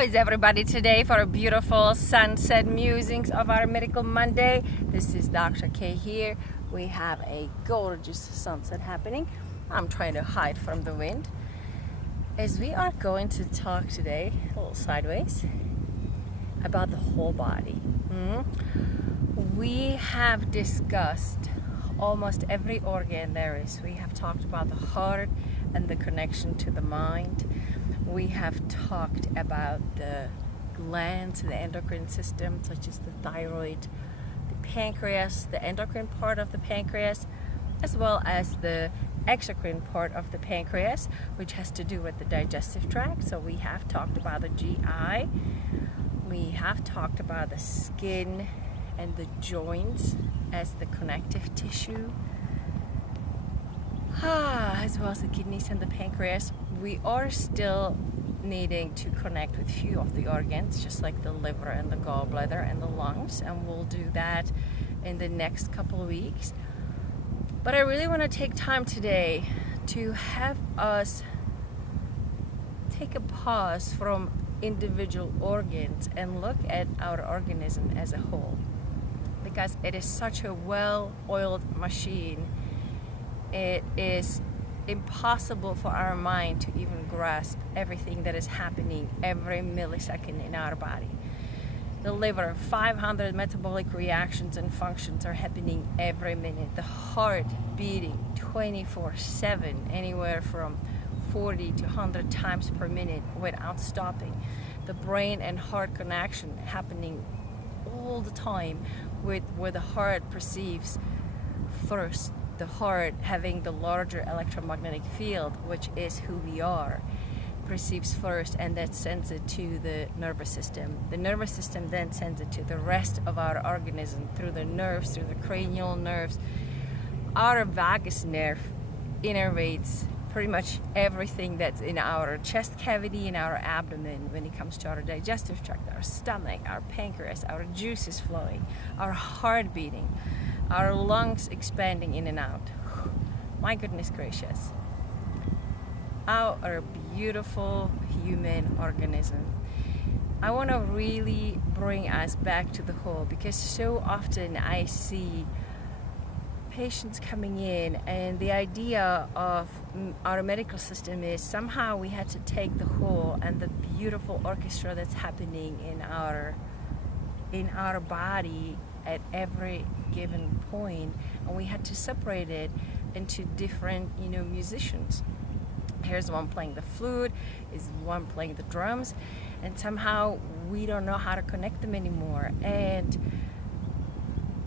How is everybody today for a beautiful sunset musings of our Medical Monday? This is Dr. K here. We have a gorgeous sunset happening. I'm trying to hide from the wind. As we are going to talk today, a little sideways, about the whole body. We have discussed almost every organ there is. We have talked about the heart and the connection to the mind. We have talked about the glands, the endocrine system, such as the thyroid, the pancreas, the endocrine part of the pancreas, as well as the exocrine part of the pancreas, which has to do with the digestive tract. So we have talked about the GI. We have talked about the skin and the joints as the connective tissue, as well as the kidneys and the pancreas. We are still needing to connect with few of the organs, just like the liver and the gallbladder and the lungs, and we'll do that in the next couple of weeks. But I really want to take time today to have us take a pause from individual organs and look at our organism as a whole, because it is such a well-oiled machine. It is impossible for our mind to even grasp everything that is happening every millisecond in our body. The liver, 500 metabolic reactions and functions are happening every minute. The heart beating 24/7, anywhere from 40 to 100 times per minute without stopping. The brain and heart connection happening all the time, with where the heart perceives first. The heart, having the larger electromagnetic field, which is who we are, perceives first, and that sends it to the nervous system. The nervous system then sends it to the rest of our organism through the nerves, through the cranial nerves. Our vagus nerve innervates pretty much everything that's in our chest cavity and our abdomen when it comes to our digestive tract, our stomach, our pancreas, our juices flowing, our heart beating, our lungs expanding in and out. My goodness gracious. Our beautiful human organism. I want to really bring us back to the whole, because so often I see patients coming in and the idea of our medical system is somehow we had to take the whole and the beautiful orchestra that's happening in our body at every given point, and we had to separate it into different musicians. Here's one playing the flute, is one playing the drums, and somehow we don't know how to connect them anymore. And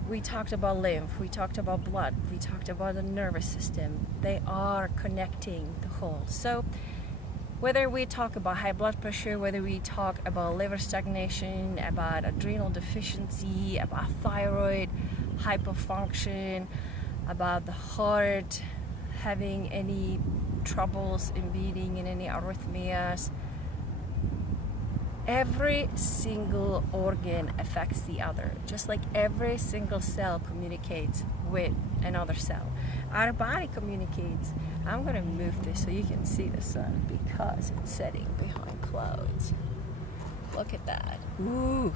we talked about lymph, we talked about blood, we talked about the nervous system. They are connecting the whole. So whether we talk about high blood pressure, whether we talk about liver stagnation, about adrenal deficiency, about thyroid hyperfunction, about the heart having any troubles in beating and any arrhythmias, every single organ affects the other, just like every single cell communicates with another cell. Our body communicates. I'm going to move this so you can see the sun, because it's setting behind clouds. Look at that. Ooh.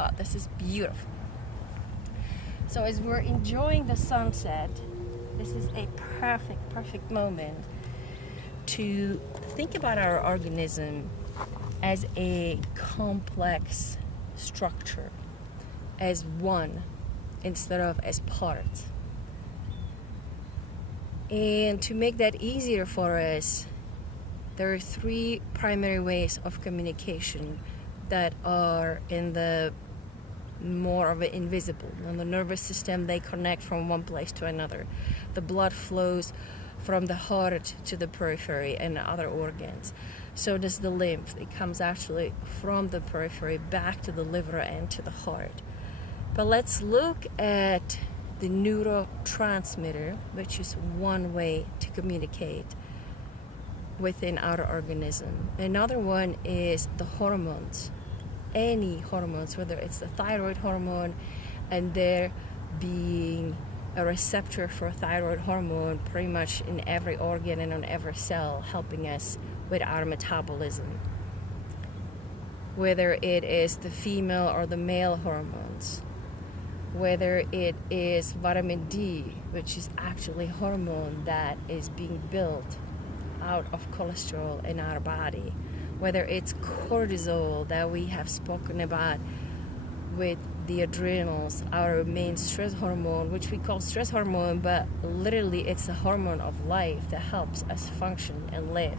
Oh, this is beautiful. So as we're enjoying the sunset, this is a perfect moment to think about our organism as a complex structure, as one instead of as parts. And to make that easier for us, there are three primary ways of communication that are in the more of an invisible. In the nervous system, they connect from one place to another. The blood flows from the heart to the periphery and other organs. So does the lymph. It comes actually from the periphery back to the liver and to the heart. But let's look at the neurotransmitter, which is one way to communicate within our organism. Another one is the hormones. Any hormones, whether it's the thyroid hormone, and there being a receptor for thyroid hormone pretty much in every organ and on every cell, helping us with our metabolism. whether it is the female or the male hormones, whether it is vitamin D, which is actually a hormone that is being built out of cholesterol in our body, whether it's cortisol that we have spoken about with the adrenals, our main stress hormone, which we call stress hormone, but literally it's a hormone of life that helps us function and live.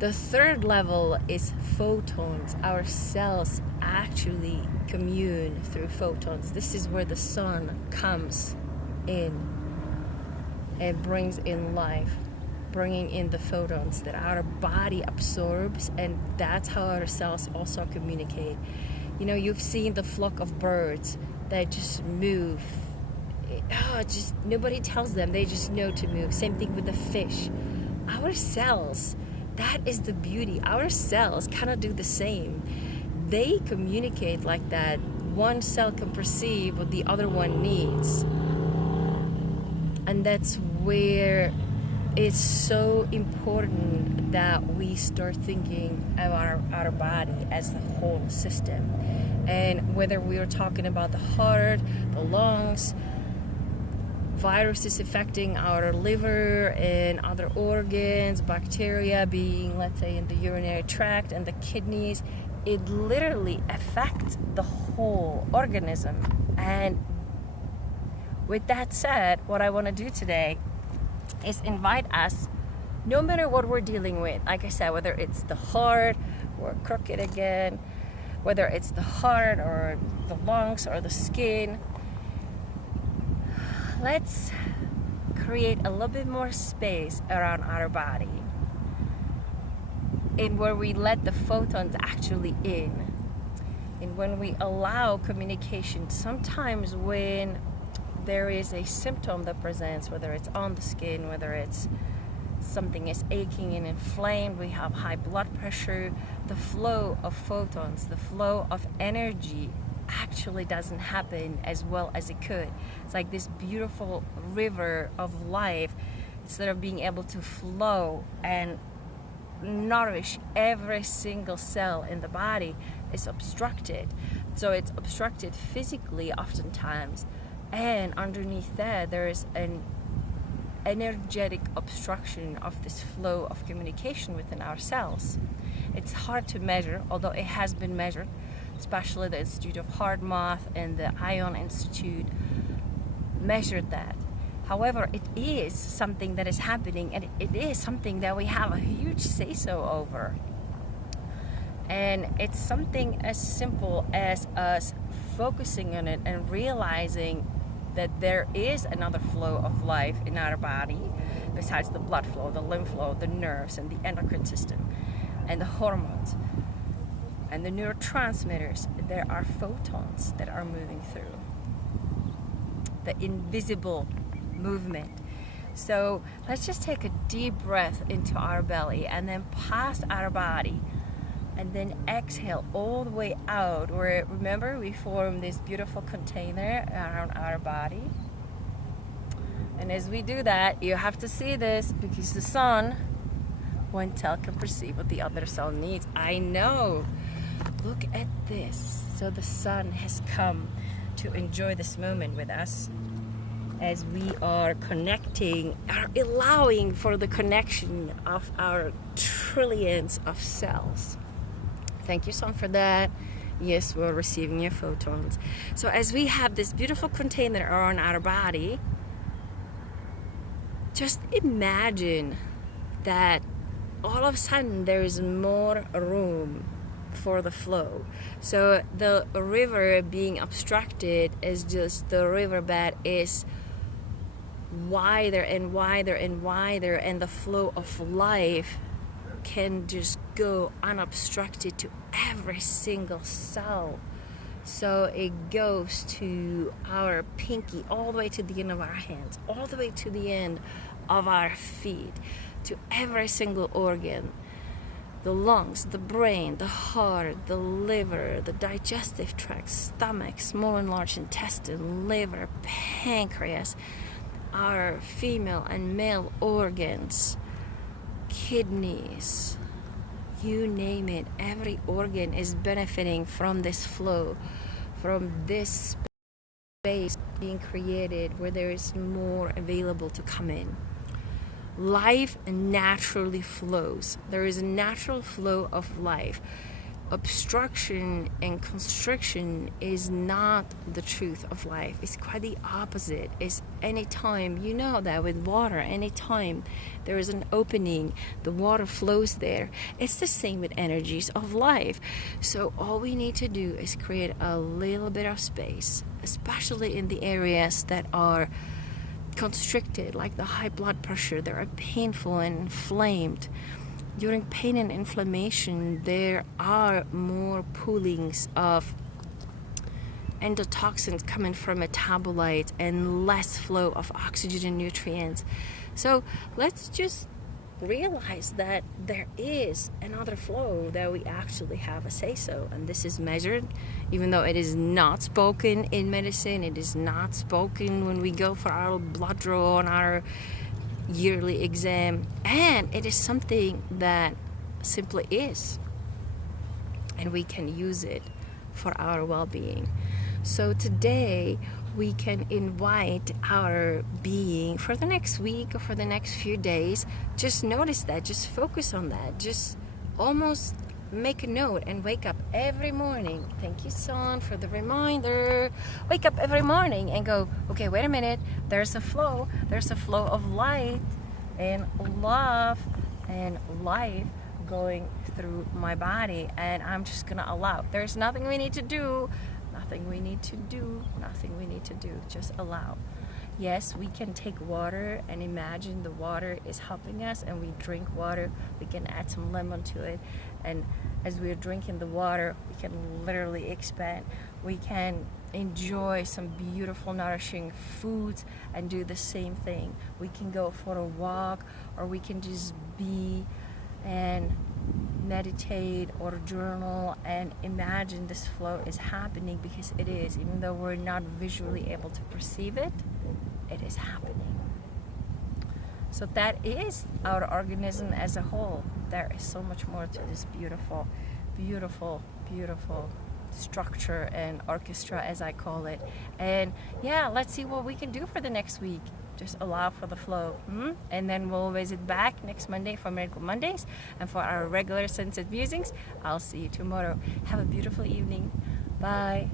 The third level is photons. Our cells actually commune through photons. This is where the sun comes in and brings in life, bringing in the photons that our body absorbs, and that's how our cells also communicate. You know, you've seen the flock of birds that just move. Just nobody tells them, they just know to move. Same thing with the fish. Our cells, that is the beauty. Our cells kind of do the same. They communicate like that. One cell can perceive what the other one needs. And that's where it's so important that we start thinking about our body as the whole system. And whether we are talking about the heart, the lungs, viruses affecting our liver and other organs, bacteria being, let's say, in the urinary tract and the kidneys, it literally affects the whole organism. And with that said, what I want to do today is invite us, no matter what we're dealing with, like I said, whether it's the heart or crooked again, whether it's the heart or the lungs or the skin, let's create a little bit more space around our body in where we let the photons actually in, and when we allow communication. Sometimes when there is a symptom that presents, whether it's on the skin, whether it's something is aching and inflamed, we have high blood pressure, the flow of photons, the flow of energy actually doesn't happen as well as it could. It's like this beautiful river of life, instead of being able to flow and nourish every single cell in the body, is obstructed. So it's obstructed physically oftentimes, and underneath that there is an energetic obstruction of this flow of communication within our cells. It's hard to measure, although it has been measured, especially the Institute of Heart Math and the Ion Institute measured that. However, it is something that is happening, and it is something that we have a huge say-so over. And it's something as simple as us focusing on it and realizing that there is another flow of life in our body besides the blood flow, the lymph flow, the nerves, and the endocrine system, and the hormones, and the neurotransmitters. There are photons that are moving through. The invisible movement. So let's just take a deep breath into our belly and then past our body, and then exhale all the way out, where, remember, we form this beautiful container around our body. And as we do that, you have to see this, because the sun, one cell can perceive what the other cell needs. I know. Look at this. So the sun has come to enjoy this moment with us as we are connecting, are allowing for the connection of our trillions of cells. Thank you, sun, for that. Yes, we're receiving your photons. So as we have this beautiful container around our body, just imagine that all of a sudden there is more room for the flow. So the river being obstructed is just, the riverbed is wider and wider and wider, and the flow of life can just go unobstructed to every single cell. So it goes to our pinky, all the way to the end of our hands, all the way to the end of our feet, to every single organ. The lungs, the brain, the heart, the liver, the digestive tract, stomach, small and large intestine, liver, pancreas, our female and male organs, kidneys, you name it, every organ is benefiting from this flow, from this space being created where there is more available to come in. Life naturally flows. There is a natural flow of life. Obstruction and constriction is not the truth of life. It's quite the opposite. It's anytime, you know that with water, anytime there is an opening, the water flows there. It's the same with energies of life. So all we need to do is create a little bit of space, especially in the areas that are constricted, like the high blood pressure, they are painful and inflamed. During pain and inflammation, there are more poolings of endotoxins coming from metabolites and less flow of oxygen and nutrients. So let's just realize that there is another flow, that we actually have a say-so, and this is measured, even though it is not spoken in medicine, it is not spoken when we go for our blood draw on our yearly exam, and it is something that simply is, and we can use it for our well-being. So today we can invite our being for the next week or for the next few days. Just notice that, just focus on that, just almost make a note and wake up every morning. Thank you, son, for the reminder. Wake up every morning and go, okay, wait a minute, there's a flow of light and love and life going through my body, and I'm just gonna allow. There's nothing we need to do, just allow. Yes, we can take water and imagine the water is helping us, and we drink water. We can add some lemon to it, and as we're drinking the water, we can literally expand. We can enjoy some beautiful, nourishing foods and do the same thing. We can go for a walk, or we can just be and meditate or journal and imagine this flow is happening, because it is. Even though we're not visually able to perceive it, it is happening. So that is our organism as a whole. There is so much more to this beautiful, beautiful, beautiful structure and orchestra, as I call it. And yeah, let's see what we can do for the next week. Just allow for the flow. And then we'll visit back next Monday for Miracle Mondays. And for our regular Sunset Musings, I'll see you tomorrow. Have a beautiful evening. Bye.